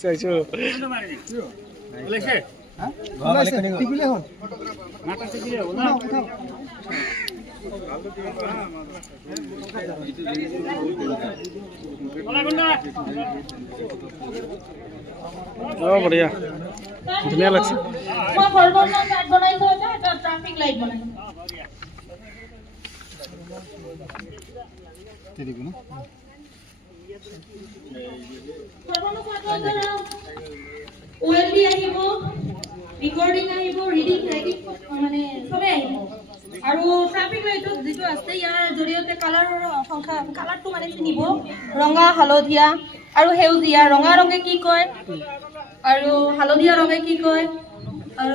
চাইছো বঢ়িয়া ধুনীয়া লাগছে OLB আহিব ৰিকৰ্ডিং আহিব ৰিডিং ৰাইটিং মানে সবে আহিব আৰু ট্ৰাফিক লাইটত যেটো আছে ইয়াৰ জৰিয়তে কালাৰৰ সংখ্যা কালাৰটো মানে চিনিব ৰঙা হালধীয়া আৰু সেউজীয়া ৰঙা ৰঙে কি কয় আৰু হালধীয়া ৰঙে কি কয়